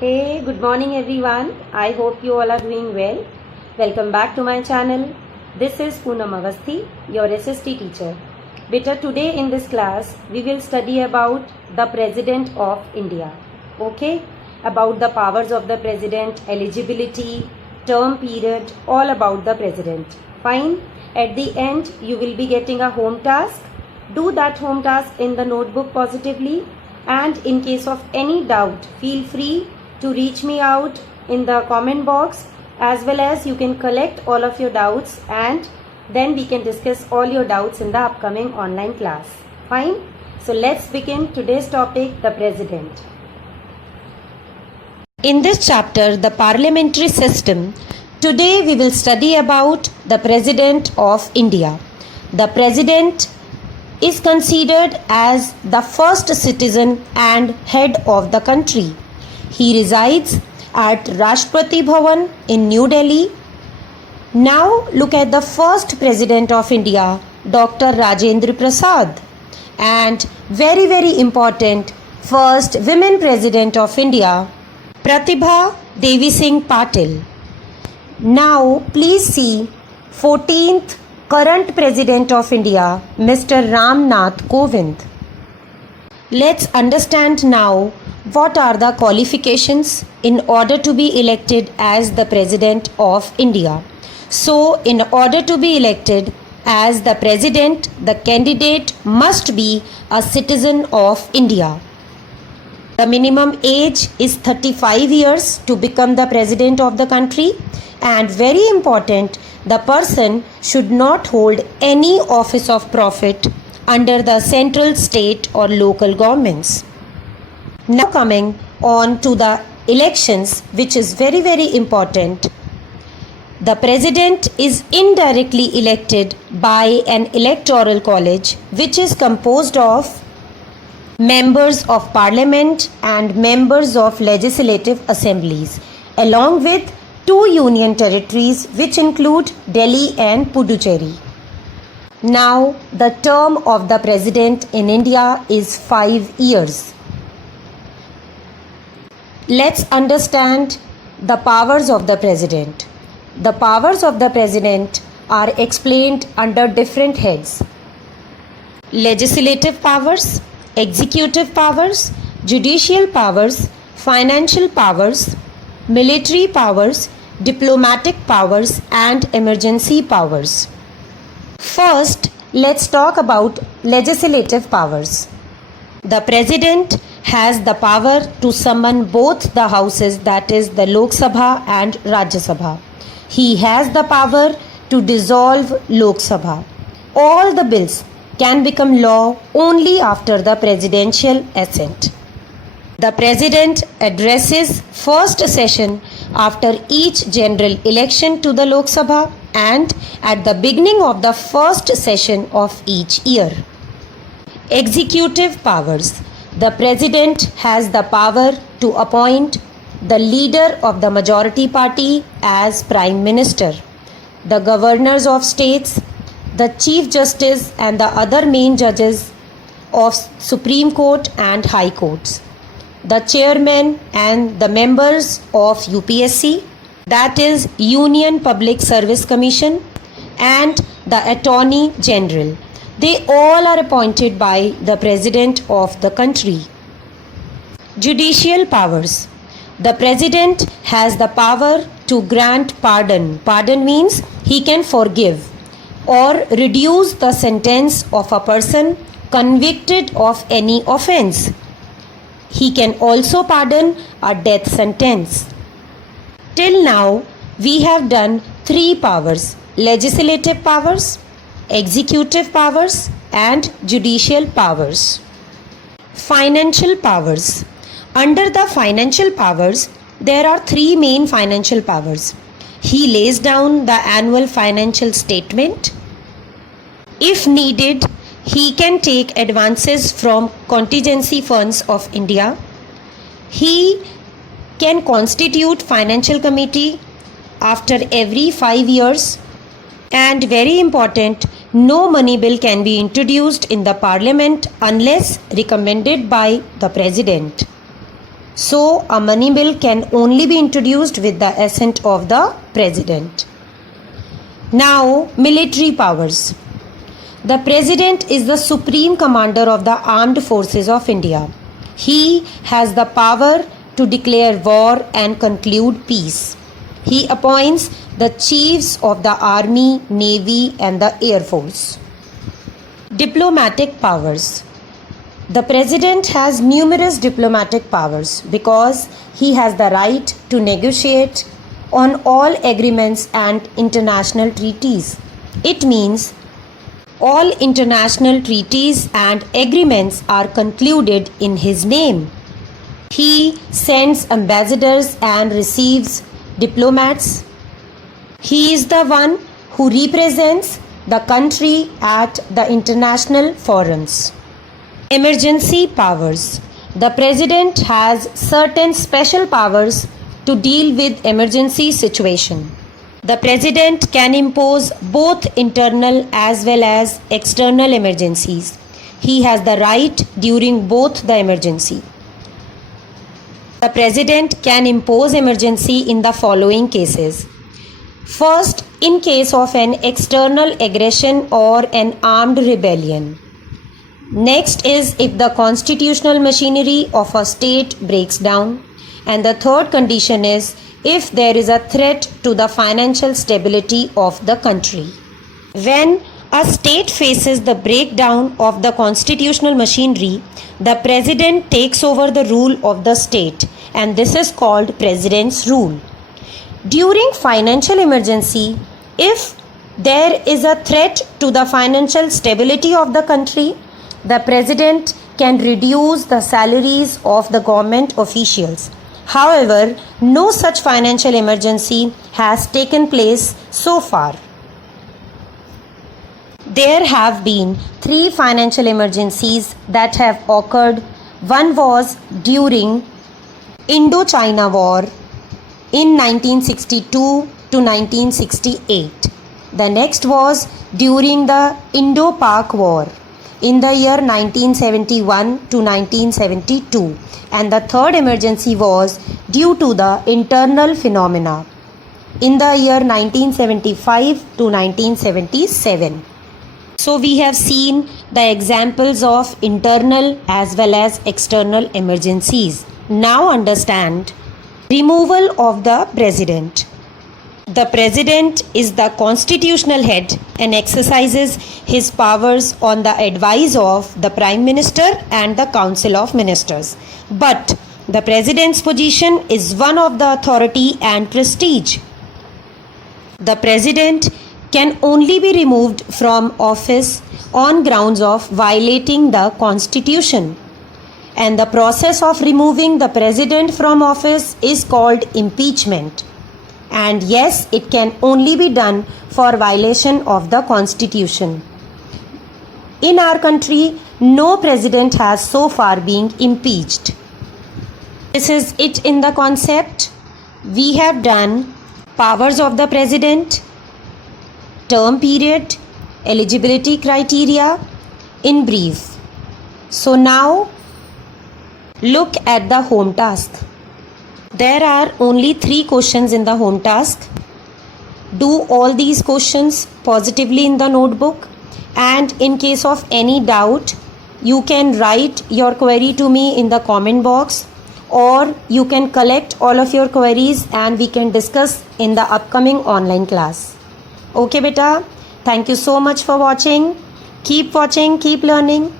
Hey, good morning everyone. I hope you all are doing well. Welcome back to my channel. This is Poonam Avasthi, your SST teacher. Beta, today in this class, we will study about the President of India. Okay? About the powers of the President, eligibility, term period, all about the President. Fine? At the end, you will be getting a home task. Do that home task in the notebook positively. And in case of any doubt, feel free to reach me out in the comment box, as well as you can collect all of your doubts and then we can discuss all your doubts in the upcoming online class. Fine? So let's begin today's topic, the President. In this chapter, the Parliamentary System, today we will study about the President of India. The President is considered as the first citizen and head of the country. He resides at Rashtrapati Bhavan in New Delhi. Now look at the first President of India, Dr. Rajendra Prasad, and very important, first Women President of India, Pratibha Devi Singh Patil. Now please see 14th current President of India, Mr. Ram Nath Kovind. Let's understand now what are the qualifications in order to be elected as the President of India. So, in order to be elected as the President, the candidate must be a citizen of India. The minimum age is 35 years to become the President of the country, and very important, the person should not hold any office of profit under the central, state or local governments. Now coming on to the elections, which is very important. The President is indirectly elected by an electoral college which is composed of members of Parliament and members of legislative assemblies, along with 2 union territories which include Delhi and Puducherry. Now the term of the President in India is 5 years. Let's understand the powers of the President. The powers of the President are explained under different heads: legislative powers, executive powers, judicial powers, financial powers, military powers, diplomatic powers, and emergency powers. First, let's talk about legislative powers. The President has the power to summon both the houses, that is the Lok Sabha and Rajya Sabha. He has the power to dissolve Lok Sabha. All the bills can become law only after the presidential assent. The President addresses first session after each general election to the Lok Sabha and at the beginning of the first session of each year. Executive powers. The President has the power to appoint the leader of the majority party as Prime Minister, the governors of states, the Chief Justice and the other main judges of Supreme Court and High Courts, the chairman and the members of UPSC, that is Union Public Service Commission, and the Attorney General. They all are appointed by the President of the country. Judicial powers. The President has the power to grant pardon. Pardon means he can forgive or reduce the sentence of a person convicted of any offense. He can also pardon a death sentence. Till now, we have done 3 powers: legislative powers, executive powers, and judicial powers. Financial powers. Under the financial powers, there are 3 main financial powers. He lays down the annual financial statement. If needed, he can take advances from contingency funds of India. He can constitute financial committee after every 5 years. And very important, no money bill can be introduced in the Parliament unless recommended by the President. So a money bill can only be introduced with the assent of the President. Now, military powers. The President is the supreme commander of the armed forces of India. He has the power to declare war and conclude peace. He appoints the chiefs of the army, navy, and the air force. Diplomatic powers. The President has numerous diplomatic powers because he has the right to negotiate on all agreements and international treaties. It means all international treaties and agreements are concluded in his name. He sends ambassadors and receives diplomats. He is the one who represents the country at the international forums. Emergency powers. The President has certain special powers to deal with emergency situation. The President can impose both internal as well as external emergencies. He has the right during both the emergency. The President can impose emergency in the following cases. First, in case of an external aggression or an armed rebellion. Next is if the constitutional machinery of a state breaks down. And the third condition is if there is a threat to the financial stability of the country. When a state faces the breakdown of the constitutional machinery, the President takes over the rule of the state, and this is called President's rule. During financial emergency, if there is a threat to the financial stability of the country, the President can reduce the salaries of the government officials. However, no such financial emergency has taken place so far. There have been 3 financial emergencies that have occurred. One was during Indo-China War in 1962 to 1968. The next was during the Indo-Pak War in the year 1971 to 1972, and the third emergency was due to the internal phenomena in the year 1975 to 1977. So we have seen the examples of internal as well as external emergencies. Now understand removal of the President. The President is the constitutional head and exercises his powers on the advice of the Prime Minister and the Council of Ministers. But the President's position is one of the authority and prestige. The President can only be removed from office on grounds of violating the Constitution. And the process of removing the President from office is called impeachment. And yes, it can only be done for violation of the Constitution. In our country, no president has so far been impeached. This is it in the concept. We have done powers of the President, term period, eligibility criteria in brief. So now look at the home task. There are only 3 questions in the home task. Do all these questions positively in the notebook, and in case of any doubt, you can write your query to me in the comment box, or you can collect all of your queries and we can discuss in the upcoming online class. Okay beta, thank you so much for watching. Keep watching, keep learning.